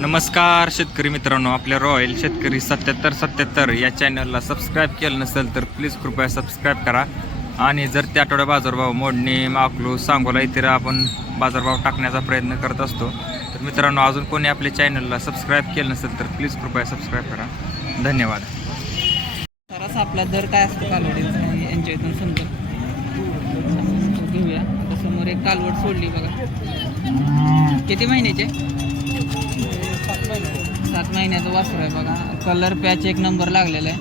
नमस्कार शेतकरी मित्रांनो आपल्या रॉयल शेतकरी सत्याहत्तर सत्याहत्तर या चॅनलला सबस्क्राईब केलं नसेल तर प्लीज कृपया सबस्क्राईब करा. आणि जर त्या आठवड्या बाजारभाव मोडणी माकलू सांगोला इतर आपण बाजारभाव टाकण्याचा प्रयत्न करत असतो. तर मित्रांनो अजून कोणी आपल्या चॅनलला सबस्क्राईब केलं नसेल तर प्लीज कृपया सबस्क्राईब करा. धन्यवाद. सरस आपला दर काय असतो कालवडीचा? यांच्या इथून समजा. घेऊया. समोर एक कालवड सोडली बघा. किती महिन्याचे सात महिन्याचं वासरू आहे बघा. कलर पॅच एक नंबर लागलेला आहे.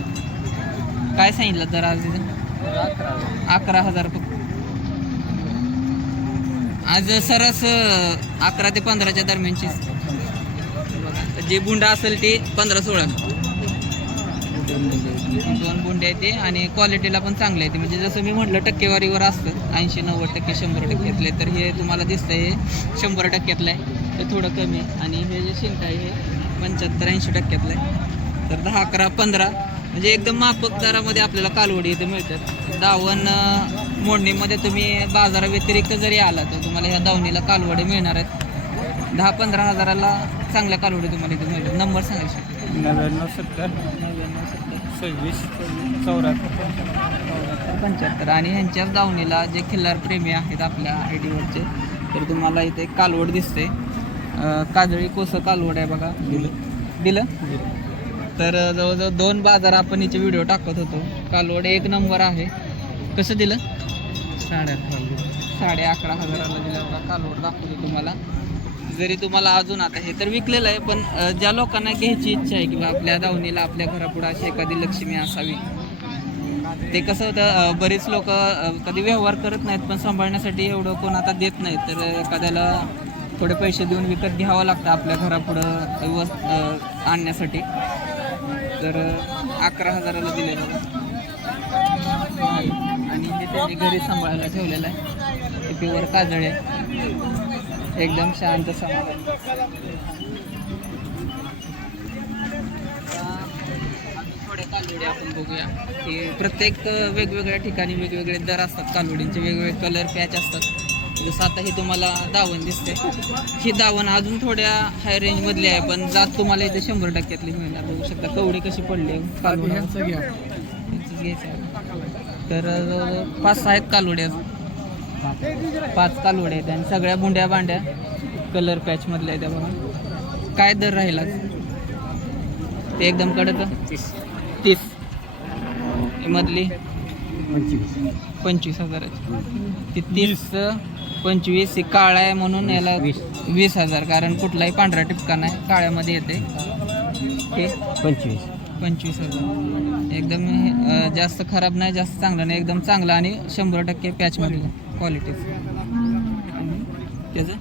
काय सांगितलं जरा आज अकरा हजार फक्त. आज सरस अकरा ते पंधराच्या दरम्यानची. बघा जे बुंडा असेल ते पंधरा सोळा. दोन बुंडे आहेत ते आणि क्वालिटीला पण चांगले आहे ते. म्हणजे जसं मी म्हटलं टक्केवारीवर असतं. ऐंशी नव्वद टक्के शंभर टक्क्यातले तर हे तुम्हाला दिसतंय. हे शंभर टक्क्यातलं आहे. ते थोडं कमी आहे. आणि हे जे शिंक आहे हे पंच्याहत्तर ऐंशी टक्क्यातलं आहे. तर दहा अकरा पंधरा म्हणजे एकदम माफक दरामध्ये आपल्याला कालवडी इथे मिळतात. दावण मोडणीमध्ये तुम्ही बाजाराव्यतिरिक्त जरी आला तर तुम्हाला ह्या दावणीला कालवडी मिळणार आहेत. दहा पंधरा हजाराला चांगल्या कालवडी तुम्हाला इथे मिळतात. नंबर सांगायचे नव्याण्णव सत्तर. नव्याण्णव सत्तर. सव्वीस चौऱ्याहत्तर. पंच्याहत्तर. आणि ह्यांच्याच दावणीला जे खिल्लार प्रेमी आहेत आपल्या आय डीवरचे तर तुम्हाला इथे कालवड दिसते. काजळी कोसं कालवड आहे बघा. दिलं. दिलं? तर जवळजवळ दोन बाजार आपण हिचे व्हिडिओ टाकत होतो. कालवड एक नंबर आहे. कसं दिलं? साडे अकरा साडे अकरा हजाराला दिला बघा कालवड दाखवतो तुम्हाला. जरी तुम्हाला अजून आता हे तर विकलेलं आहे पण ज्या लोकांना घ्यायची इच्छा आहे किंवा आपल्या दावणीला आपल्या घरापुढं अशी एखादी लक्ष्मी असावी ते कसं होतं बरेच लोक कधी व्यवहार करत नाहीत पण सांभाळण्यासाठी एवढं कोण आता देत नाहीत. तर एखाद्याला थोडे पैसे देऊन विकत घ्यावं लागतं आपल्या घरापुढं वस आणण्यासाठी. तर अकरा हजाराला दिलेलं आहे. आणि ते त्यांनी घरी सांभाळायला ठेवलेलं आहे. ते प्युअर काजळे एकदम शांत समाधान. थोडे आपण बघूया. की प्रत्येक वेगवेगळ्या ठिकाणी वेगवेगळे दर असतात. कालोडींचे वेगवेगळे कलर पॅच असतात. जसं आता ही तुम्हाला दावण दिसते. ही दावण अजून थोड्या हाय रेंजमधली आहे पण जात तुम्हाला इथे शंभर टक्क्यातली मिळणार. बघू शकता कवडी कशी पडली घ्यायचं. तर पाच सहा आहेत कालोड्या पाच कालवड्या आहेत आणि सगळ्या बुंड्या बांड्या कलर पॅच मधल्या आहेत बघा. काय दर राहिला? ते एकदम कडक तीस. मधली. पंचवीस. पंचवीस हजाराची. ती तीस पंचवीस ही काळा आहे म्हणून याला वीस. हजार कारण कुठलाही पांढरा टिपका नाही काळ्यामध्ये येते. हे पंचवीस. पंचवीस हजार. एकदम जास्त खराब नाही जास्त चांगलं नाही एकदम चांगलं आणि शंभर टक्के पॅचमधलं क्वालिटी त्याचं?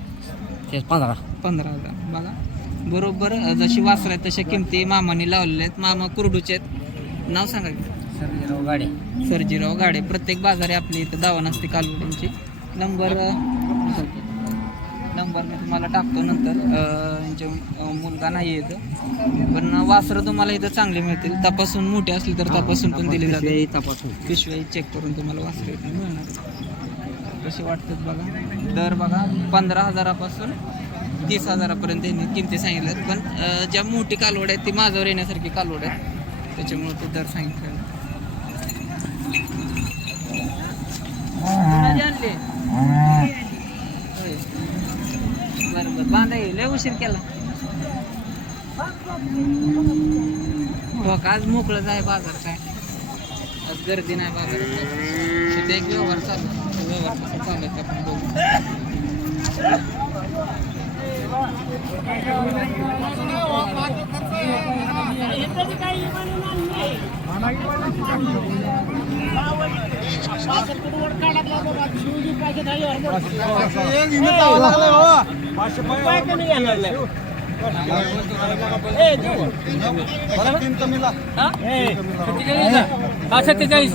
पंधरा. पंधरा हजार. बघा. बरोबर जशी वासर आहेत तशा किमती मामाने लावलेल्या आहेत. मामा कुरडूचे आहेत. नाव सांगा की. सर्जेराव गाडी. सर्जीराव गाडे. प्रत्येक बाजारी आपली इथं दावा नसते कालवड्यांची नंबर नंबर मी तुम्हाला टाकतो नंतर. मुलगा नाही येतं पण वासरं तुम्हाला इथं चांगली मिळतील. तपासून मोठी असली तर तपासून पण दिली जाते. तपासून. पिशवी चेक करून तुम्हाला वासरं इथं मिळणार कशी वाटतात बघा? दर बघा पंधरा हजारापासून तीस हजारापर्यंत यांनी किमती सांगितल्यात. पण ज्या मोठी कालवड आहेत ती माझ्यावर येण्यासारखी कालवड आहे त्याच्यामुळे ते दर सांगितले आणले. बरं बरं बांधाय लय उशीर केला. हो का आज मोकळंच आहे बाजार काय? आज गर्दी नाही बाजारात. तिथे एक व्यवहार चालू व्यवहार कसा चालू आहे ते आपण बघू. सत्तेचाळीस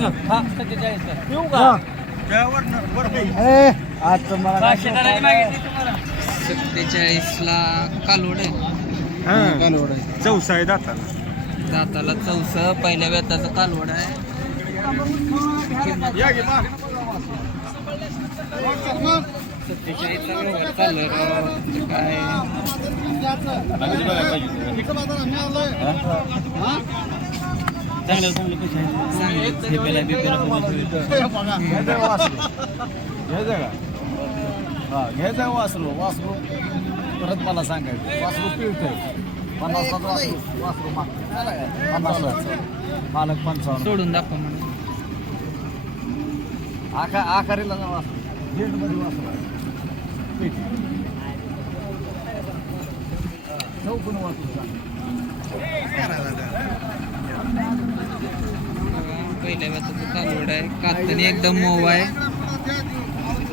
सत्तेचाळीस ला. कालोड आहे. चौसा आहे दाताला. दाताला चौस पहिल्या व्यताचं कालवड आहे. हा घ्यायचं वासरू वासरू परत मला सांगायचं वासरू पिळतंय पन्नास वासरू पन्नास मालक पंचावन्न सोडून दाखव म्हणून आखा आखारीला जा वासरू पेटी. चौकोन सांग. पहिल्या कालवड आहे. कातणी एकदम मऊ आहे.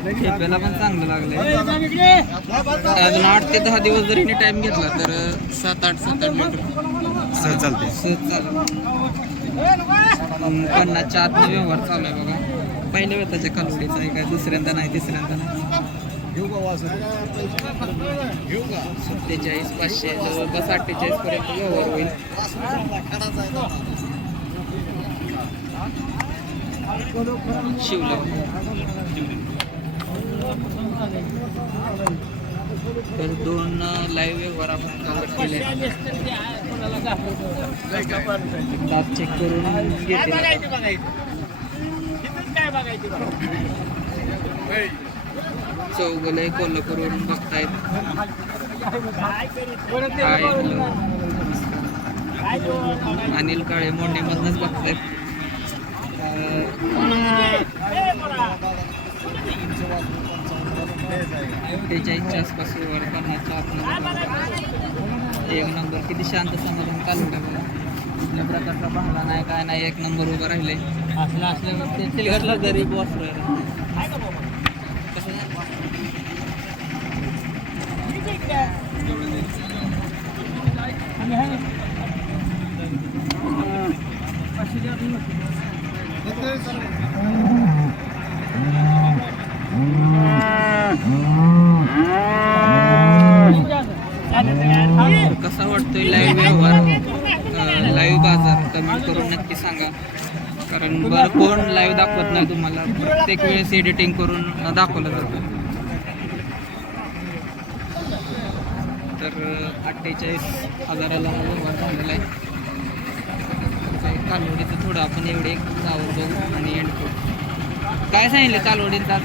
ठेप्याला पण चांगलं लागलंय. अजून आठ ते दहा दिवस जर हिने टाइम घेतला तर सात आठ सात आठ लिटर सहज चालते सहज चालेल अं, पन्नासच्या आतनं व्यवहार चालू आहे बघा. पहिल्या वेताच्या कालवडीचा आहे काय दुसऱ्यांदा नाही तिसऱ्यांदा नाही. सत्तेचाळीस पाचशे जवळपास अठ्ठेचाळीस पर्यंत व्यवहार होईल. शिवला. तर दोन लाईव्ह व्यवहार आपण कव्हर केले. दाब चेक करून घेते. चौगले कोल्हापूरवरून बघतायत. अनिल काळे मोंडेमधनच बघतायत. त्याच्या आसपास वर करण्याचा आतमध्ये एक नंबर किती शांत समाधान चालू बघा कुठल्या प्रकारचा भाला नाही काय नाही एक नंबर उभं राहिले असलं असलं ते गरीब वासरू आहे कसं झालं? कसा वाटतोय लाईव्ह व्यवहार लाईव्ह बाजार कमेंट करून नक्की सांगा कारण बरं कोण लाईव्ह दाखवत नाही तुम्हाला. प्रत्येक वेळेस एडिटिंग करून दाखवलं जातं. तर अठ्ठेचाळीस हजाराला व्यवहार झालेला आहे. कालवडीचं थोडं आपण एवढे जाऊन बघू आणि एंड करू. काय सांगितलं कालवडीचा?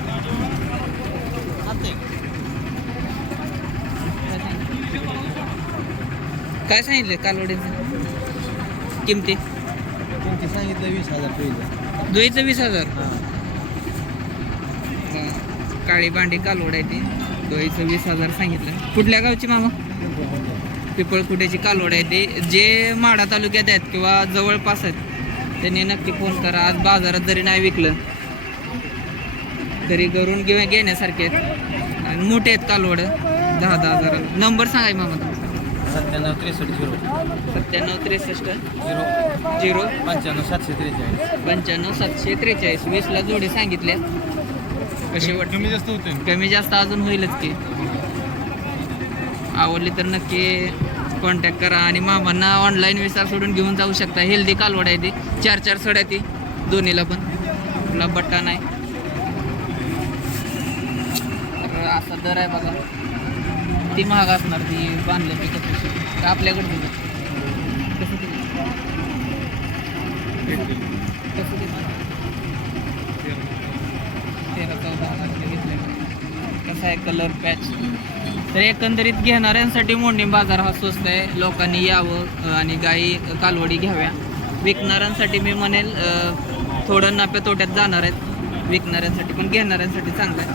काय सांगितलं कालवडीचं? किमती? त्यांची सांगितलं वीस हजार पहिलं दोईचं वीस हजार? हा. काळी बांडी कालवड आहे ती. दोईचं वीस हजार सांगितलं. कुठल्या गावची मामा? पिपळकुट्याची कालवड आहे ती. जे माडा तालुक्यात आहेत किंवा जवळपास आहेत त्यांनी नक्की फोन करा. आज बाजारात जरी नाही विकलं तरी घरून घेऊन घेण्यासारखे आहेत. आणि मोठे आहेत कालवड. दहा दहा हजार नंबर सांगाय मामा. तुमचा सत्त्याण्णव त्रेसष्ट झिरो. सत्त्याण्णव त्रेसष्ट. झिरो. झिरो. पंच्याण्णव सातशे त्रेचाळीस. पंच्याण्णव सातशे त्रेचाळीस. वीसला जोडी सांगितल्या. कशी वाटते कमी जास्त होते कमी जास्त अजून होईलच की. आवडली तर नक्की कॉन्टॅक्ट करा आणि मामांना ऑनलाईन विचार सोडून घेऊन जाऊ शकता. हेल्दी कालवड आहे ती. चार चार सड्या ती. दोन्हीला पण. तुला बट्टा नाही तर असा दर आहे बघा. ती महाग असणार ती बांधल्याची कशी. का आपल्याकडे दिली कसं दिली कसं दिली तेरा चौदा हजार घेतले कसा आहे कलर पॅच तर एकंदरीत घेणाऱ्यांसाठी मोंडी बाजार हा स्वस्त आहे. लोकांनी यावं आणि गाई कालवडी घ्याव्या. विकणाऱ्यांसाठी मी म्हणेल थोडं नफ्या तोट्यात जाणार आहेत. विकणाऱ्यांसाठी पण घेणाऱ्यांसाठी चांगलं आहे.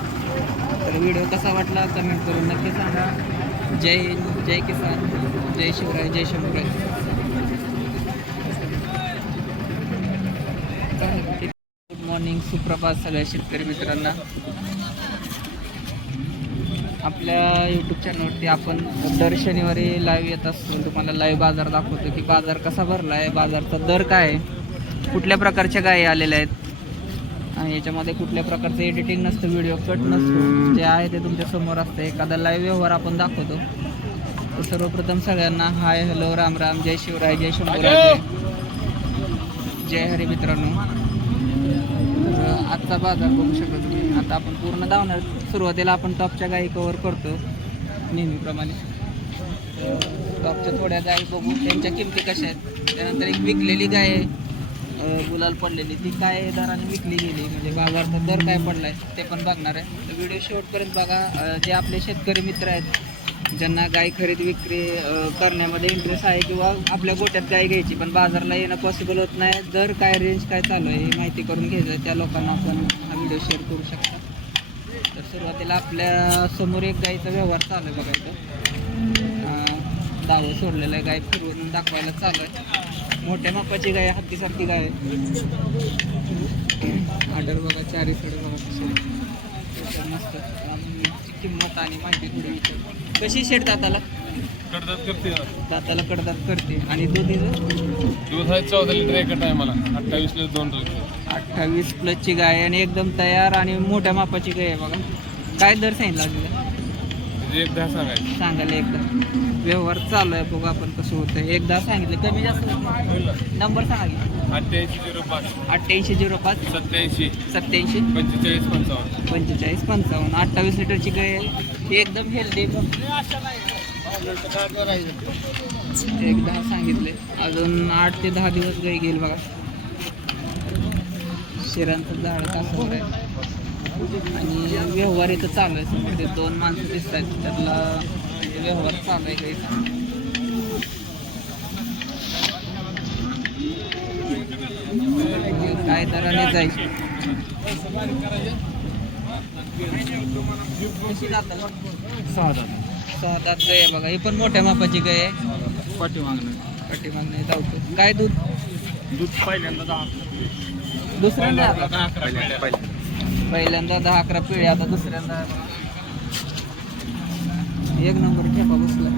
तर व्हिडिओ कसा वाटला? कमेंट करून नक्की सांगा. जय हिंद जय किसान जय शिवराय जय शंभूराय गुड मॉर्निंग सुप्रभात सगळ्या शेतकरी मित्रांना. आपल्या यूट्यूब चॅनलवरती आपण दर शनिवारी लाईव्ह येत असतो. तुम्हाला लाईव्ह बाजार दाखवतो की बाजार कसा भरला आहे बाजारचा दर काय आहे कुठल्या प्रकारच्या गायी आलेल्या आहेत आणि याच्यामध्ये कुठल्या प्रकारचं एडिटिंग नसतं व्हिडिओ कट नसतो. जे आहे ते तुमच्यासमोर असतं. एखादा लाईव्ह व्यवहार आपण दाखवतो. तर सर्वप्रथम सगळ्यांना हाय हॅलो राम राम जय शिवराय जय शंभूराय जय जय हरी मित्रांनो. आजचा बाजार बघू शकता तुम्ही. आता आपण पूर्ण धावणार सुरुवातीला आपण टॉपच्या गाई कवर करतो नेहमीप्रमाणे. टॉपच्या थोड्या गायी बघू. त्यांच्या किमती कशा आहेत? त्यानंतर एक विकलेली गाय आहे. गुलाल पडलेली. ती काय दराने विकली गेली? म्हणजे बाजारचा दर काय पडला आहे ते पण बघणार आहे. तर व्हिडिओ शेवटपर्यंत बघा. जे आपले शेतकरी मित्र आहेत ज्यांना गाय खरेदी विक्री करण्यामध्ये इंटरेस्ट आहे किंवा आपल्या गोट्यात गाय घ्यायची पण बाजारला येणं पॉसिबल होत नाही. दर काय रेंज काय चालू आहे हे माहिती करून घ्यायचं आहे. त्या लोकांना आपण हा व्हिडिओ शेअर करू शकता. तर सुरुवातीला आपल्यासमोर एक गाईचा व्यवहार चालू आहे बघा दावं सोडलेलं आहे गाय फिरवून दाखवायला चालू आहे. मोठ्या मापाची गाय हत्तीसारखी गाय आहे. आडर बघा चारी साईड बघा मस्त किंमत आणि माहिती थोडी विचार कशी शेड दाताला? कडदात करते दाताला कडदात करते. आणि दुधीचं दूध आहे चौदा लिटर एका टायमाला. अठ्ठावीस लिटर दोन लिटर अठ्ठावीस प्लसची गाय आणि एकदम तयार आणि मोठ्या मापाची गाय आहे बघा. काय दर सांगितला तुला एक दहा सांगायचं. सांगायला एकदा व्यवहार चालू आहे बघू आपण कसं होतं एकदा सांगितलं कमी जास्त नंबर सांगा अठ्ठ्याऐंशी झिरो पाच. अठ्ठ्याऐंशी झिरो पाच. सत्याऐंशी. सत्याऐंशी. पंचेचाळीस पंचावन्न. पंचेचाळीस पंचावन्न. अठ्ठावीस लिटरची गाय आहे. ही एकदम हेल्दी एक दहा सांगितले. अजून आठ ते दहा दिवस गाय घेईल बघा. शिरांचं झाड कासवर आहे. आणि व्यवहार इथं चालू आहे. समोर ते दोन माणसं दिसत आहेत त्यातला व्यवहार चालू आहे गाईचा काय दराने जाईल कशी जाताल? सहा दात गाय आहे बघा ही पण मोठ्या मापाची गाय आहे पाठी मागणं पाठीमागणे धावतो काय दूध दूध पहिल्यांदा दहा दुसऱ्यांदा पहिल्यांदा पहिल्यांदा दहा अकरा पिढी आता दुसऱ्यांदा एक नंबर ठेपा बसला.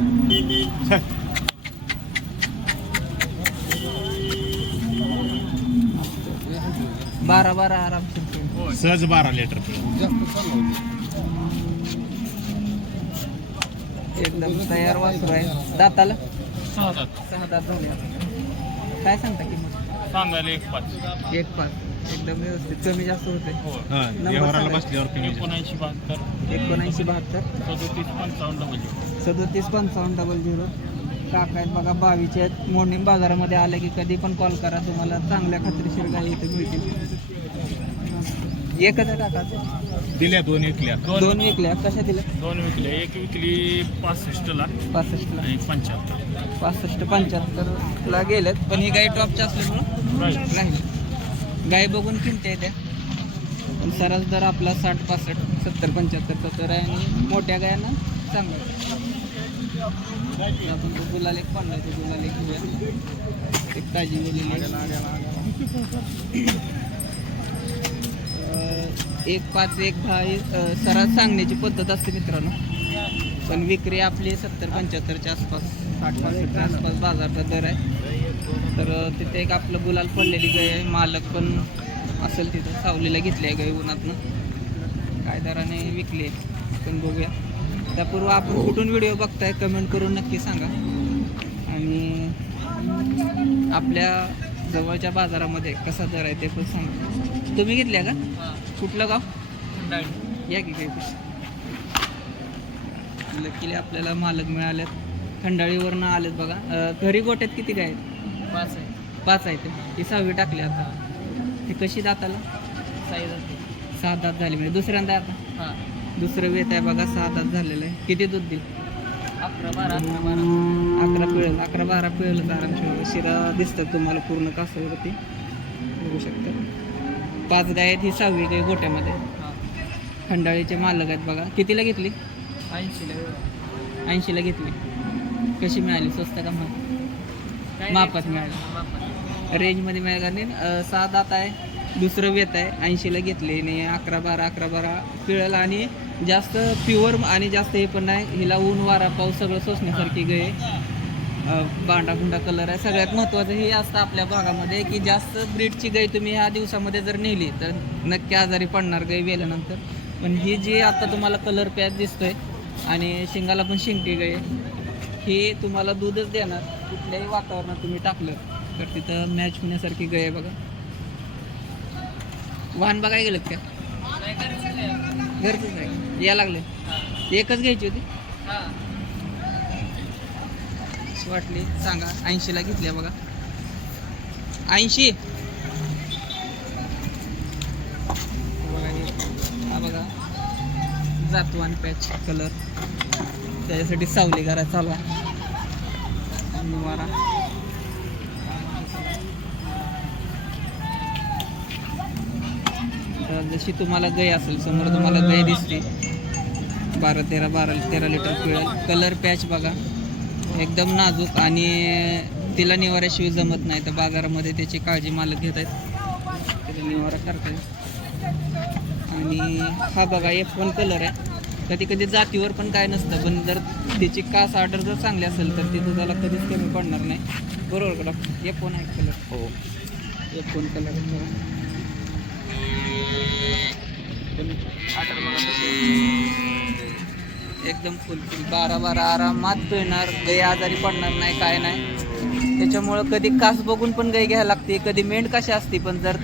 बारा बारा आराम सहज बारा लिटर एकदम तयार वासरू आहे. दाताला? सहा दात. सहा दात झाले आता. काय सांगता किंमत? सांगायला एक पाच. एक पाच. एकदम व्यवस्थित कमी जास्त होते व्यवहाराला बसल्यावर कमी एकोणऐंशी बहात्तर. एकोणऐंशी बहात्तर. सदोतीस पंचावन्न डबल सदोतीस पंचावन्न डबल झिरो काका आहेत बघा बावीचे आहेत. मोर्निंग बाजारामध्ये आले की कधी पण कॉल करा. तुम्हाला चांगल्या खात्रीशीर गाई इथे मिळतील. एकच आहे काका दिल्या दोन विकल्या. दोन. विकल्या. कशा दिल्या? दोन विकल्या. एक विकली पासष्टला पासष्टला आणि एक पंच्याहत्तर. पासष्ट पंच्याहत्तरला गेलेत. पण ही गाई टॉपच्या असल्यामुळं नाही. गाय बघून किमती आहे त्या पण सरास दर आपला साठ पासष्ट सत्तर पंच्याहत्तरचा दर आहे आणि मोठ्या गायांना चांगला आपण तो गुलाल एक पांढरा ते गुलाल एक घेऊया एक ताजी गेलेली एक. पाच एक भाई सरास सांगण्याची पद्धत असते मित्रांनो. पण विक्री आपली सत्तर पंच्याहत्तरच्या आसपास साठ पासष्टच्या आसपास बाजारचा दर आहे. तर तिथे एक आपलं गुलाल पडलेली गाय आहे. मालक पण असेल तिथं. सावलीला घेतली आहे गाय उन्हातनं. काय दराने विकली आहे. पण बघूया. त्यापूर्वी आपण कुठून व्हिडिओ बघताय कमेंट करून नक्की सांगा. आणि आपल्या जवळच्या बाजारामध्ये कसा दर आहे ते पण सांगा. तुम्ही घेतल्या का? कुठलं गाव? या की काही लकीले आपल्याला मालक मिळालेत. खंडाळीवरनं आलेत बघा. घरी गोट्यात किती काय आहेत? पाच आहे. पाच आहेत ती. सहावी टाकली आता. ती कशी दाताला? साई जाते. सहा दात झाली म्हणजे दुसऱ्यांदा आता? हां. दुसरं वेत आहे बघा सहा दात झालेलं आहे. किती दूध देईल? अकरा बारा. अकरा बारा. अकरा पिळेल. अकरा बारा पिळेल आरामशीर शिरा दिसतात तुम्हाला पूर्ण कासावरती. बघू शकता. पाच गाय आहेत ही सहावी गाय गोट्यामध्ये. हां. खंडाळीचे मालक आहेत बघा. कितीला घेतली? ऐंशीला. ऐंशीला घेतली. कशी मिळाली? स्वस्त का काय मापात मिळालं. रेंजमध्ये मिळाला नाही सहा दात आहे दुसरं वेत आहे ऐंशीला घेतले नाही अकरा बारा अकरा बारा पिळलं आणि जास्त प्युअर आणि जास्त हे पण नाही हिला ऊन वारा पाऊस सगळं सोसण्यासारखी गाय. आहे. बांडा गुंडा कलर आहे. सगळ्यात महत्त्वाचं हे असतं आपल्या भागामध्ये की जास्त ब्रीडची गाय तुम्ही ह्या दिवसामध्ये जर नेली तर नक्की आजारी पडणार गाय वेल्यानंतर. पण ही जी आता तुम्हाला कलर पॅच दिसतोय आणि शिंगाला पण शिंगटी गाय ही तुम्हाला दूधच देणार. कुठल्याही वातावरणात तुम्ही टाकलं तर तिथं मॅच होण्यासारखी गय आहे बघा. वाहन बघाय गेलं का? घरचंच आहे. या लागले. एकच घ्यायची होती? हां वाटली. सांगा ऐंशीला घेतली आहे बघा. ऐंशी? बघा जातो हा बघा. जातवान पॅच कलर त्याच्यासाठी सावली घरा चालू आहे निवारा. तर जशी तुम्हाला गाय असेल समोर तुम्हाला गाय दिसते. बारा तेरा बारा तेरा लिटर पिळेल कलर पॅच बघा. एकदम नाजूक आणि तिला निवाऱ्याशिवाय जमत नाही. तर बाजारामध्ये त्याची काळजी मालक घेत आहेत. तिला निवारा करते आणि हा बघा एफ वन कलर आहे. कधी कधी जातीवर पण काय नसतं पण जर त्याची कास ऑर्डर जर चांगली असेल तर ती दुधाला कधीच कमी पडणार नाही. बरोबर का डॉक्टर एफ वन आहे कलर हो. एफ वन कलर एकदम फुलफिल बारा बारा आरामात पिळणार गाय आजारी पडणार नाही काय नाही. त्याच्यामुळं कधी कास बघून पण गाय घ्यायला लागते कधी मेंढ कशी असते पण जर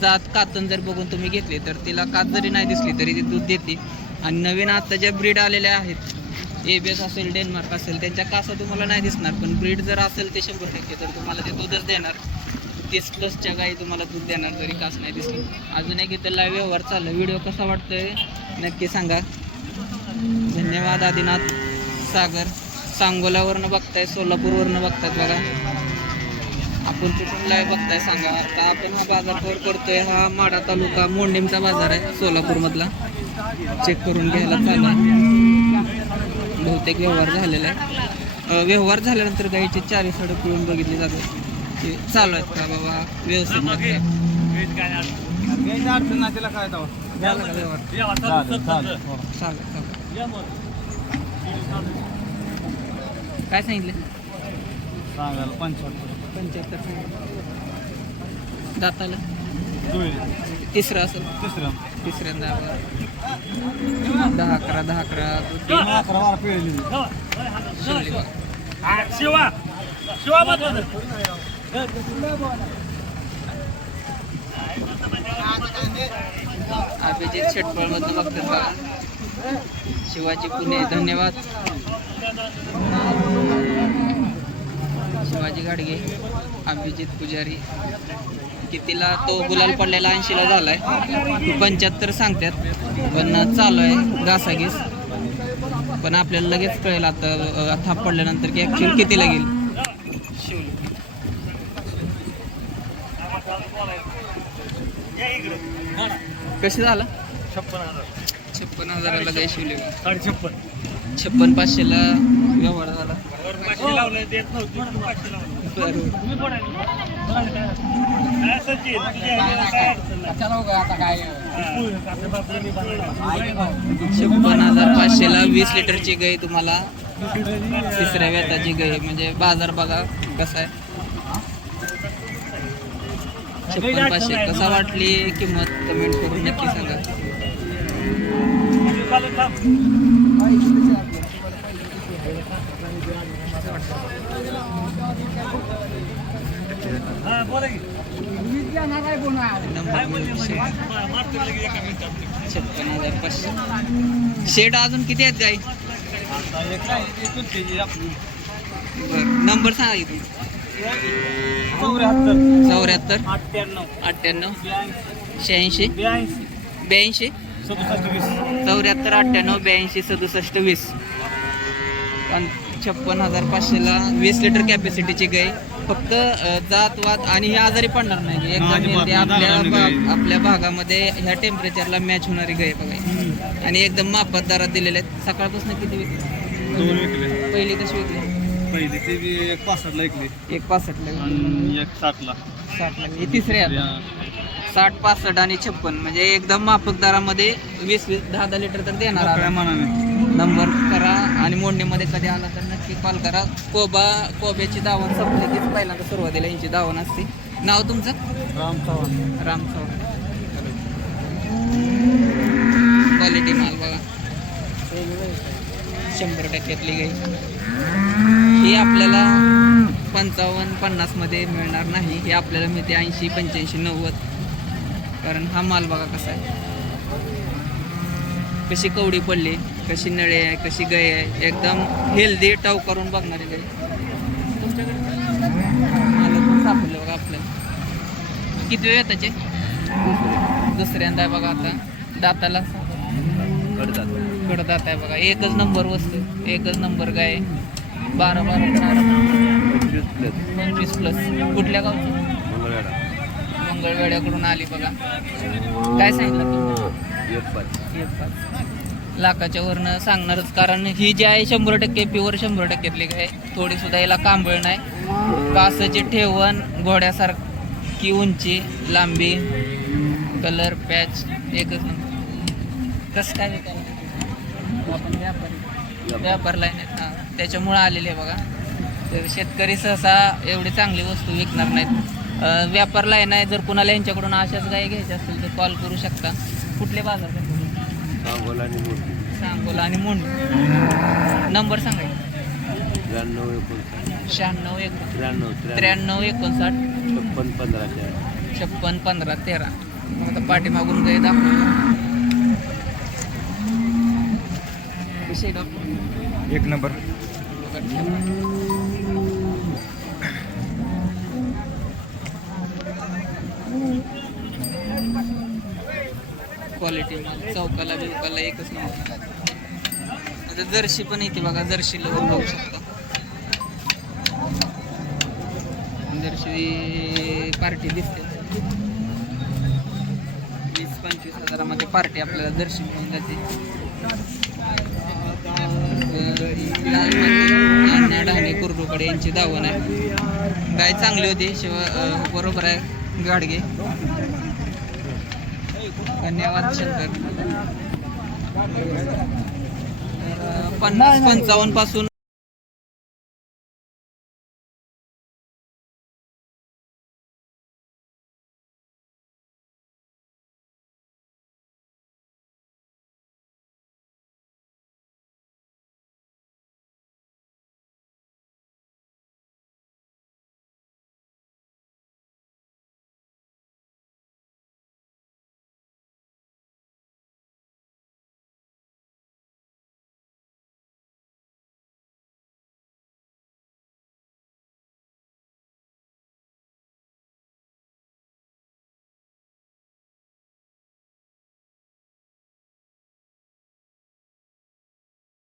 जात कातन जर बघून तुम्ही घेतली तर तिला कात जरी नाही दिसली तरी ती दूध देते. आणि नवीन आता ज्या ब्रीड आलेल्या आहेत ए बी एस असेल डेन्मार्क असेल त्यांच्या कासा तुम्हाला नाही दिसणार पण ब्रीड जर असेल ते शंभर टक्के तर तुम्हाला ते दूधच देणार. तीस प्लसच्या गाई तुम्हाला दूध देणार जरी कास नाही दिसली. अजून एक इथं लाईव्ह व्यवहार चालला व्हिडिओ कसा वाटतोय? नक्की सांगा. धन्यवाद आदिनाथ सागर. सांगोल्यावरनं बघताय सोलापूरवरनं बघतात बघा. आपण कुठून लाईव्ह बघताय सांगा. आता आपण हा बाजार कव्हर करतोय. हा माडा तालुका मोंडीमचा बाजार आहे सोलापूरमधला. चेक करून घ्यायला चालू आहे बहुतेक व्यवहार झालेला आहे. व्यवहार झाल्यानंतर गाईची चारी साडे पिळून बघितली जाते. की चालू आहेत का बाबा? व्यवस्थित चालेल चालेल हो. चालेल. चालेल काय सांगितलं? सांगायला पंच्याहत्तर. पंच्याहत्तर दाताला? तिसरं असेल. तिसरं. तिसऱ्यांदा. दहा अकरा दहा अकरा अकरा बारा पिळली. शिवली बघा. अभिजित शेटपळ मधनं बघतात बघा. शिवाजी पुणे धन्यवाद. शिवाजी गाडगे अभिजित पुजारी. कितीला तो गुलाल पडलेला ऐंशीला झालाय. पंच्याहत्तर सांगतात पण चालू आहे घासाघीस. पण आपल्याला लगेच कळेल आता थाप पडल्यानंतर की ऍक्च्युअल किती लागेल कसे झालं? छप्पन हजाराला काही शिवले. छप्पन छप्पन पाचशेला व्यवहार झाला. बरोबर छप्पन हजार पाचशेला वीस लिटरची गाई तुम्हाला तिसऱ्या व्याताची गाई म्हणजे बाजार बघा कसा आहे. छप्पन पाचशे कसा वाटली किंमत? कमेंट करून नक्की सांगा. छप्पन हजार पाचशे. शेड अजून किती आहेत गाई? बरं नंबर सांगा इथून चौऱ्याहत्तर चौऱ्याहत्तर. अठ्ठ्याण्णव. शहाऐंशी. ब्याऐंशी. चौऱ्याहत्तर अठ्ठ्याण्णव ब्याऐंशी सदुसष्ट वीस. आणि छप्पन हजार पाचशेला वीस लिटर कॅपॅसिटीची गाय फक्त अ, जात वात आणि हे आजारी पडणार नाही. एकदम आपल्या. आपल्या भागामध्ये ह्या टेम्परेचरला मॅच होणारी गाय बघा. आणि एकदम मापात दरात दिलेले आहेत. सकाळपासून किती विकली? दोन विकले. पहिली कशी विकली? पहिली ते बी एक पासष्टला ऐकली एक पासष्टला विकली. एक साठला. साठला. ही तिसरी. साठ पासष्ट आणि छप्पन. म्हणजे एकदम माफक दरामध्ये वीस वीस दहा दहा लिटर तर देणार नंबर करा आणि मोडणीमध्ये कधी आला तर नक्की कॉल करा. कोबा कोब्याची दावण संपली कीच पहिल्यांदा सुरुवातीला यांची दावण असते. नाव तुमचं? राम चव्हाण. राम चव्हाण. क्वालिटी माल बघा. शंभर टक्क्यातली गाई. ही आपल्याला पंचावन्न पन्नासमध्ये मिळणार नाही. ही आपल्याला मिळते ऐंशी पंच्याऐंशी नव्वद. कारण हा माल बघा कसा आहे. कशी कवडी पडली कशी नळी आहे कशी गाय आहे एकदम हेल्दी टव करून बघणारी आहे सापडलं बघा आपल्याला किती वेळ त्याचे दुसऱ्यांदा बघा आता. दाताला? कडदात आहे बघा. एकच नंबर वस्तू एकच नंबर काय बारा बारा पंचवीस प्लस पंचवीस प्लस कुठल्या गावचं? मंगळवेड्याकडून आली बघा. काय सांगितलं तू हो, एक पाच. एक पाच. लाखाच्या वरनं सांगणारच. कारण ही जी आहे शंभर टक्के प्युअर शंभर टक्क्यातली काय थोडी सुद्धा याला कांबळ नाही. कासाची ठेवण घोड्यासारखी उंची लांबी कलर पॅच एकच कसं काय विकायला? आपण व्यापारी. व्यापार लाईन आहेत. ना त्याच्यामुळं आलेले आहे बघा. तर शेतकरी सहसा एवढी चांगली वस्तू विकणार नाहीत. व्यापार लाईन आहे. जर कुणाला यांच्याकडून अशाच गाय घ्यायच्या असतील तर कॉल करू शकता. कुठले बाजार? सांगोला आणि मुंड. नंबर सांगायचा त्र्याण्णव एकोणसाठ. शहाण्णव एक. त्र्याण्णव त्र्याण्णव. एकोणसाठ. छप्पन पंधरा छप्पन पंधरा तेरा. मग आता पाठीमागून गाय दाखव. विषय डॉक्टर एक नंबर. क्वालिटी चौकाला बिवकाला एकच नंबर. आता जर्शी पण येते बघा जर्शी लोक बघू शकता. जर्शी पार्टी दिसते. वीस पंचवीस हजारामध्ये पार्टी आपल्याला जर्शी मिळून जाते. अण्णा कुर्डूकडे यांची दावण आहे. गाय चांगली होती शिवाय बरोबर आहे गाडगे. धन्यवाद शंकर. पन्नास पंचावन्नपासून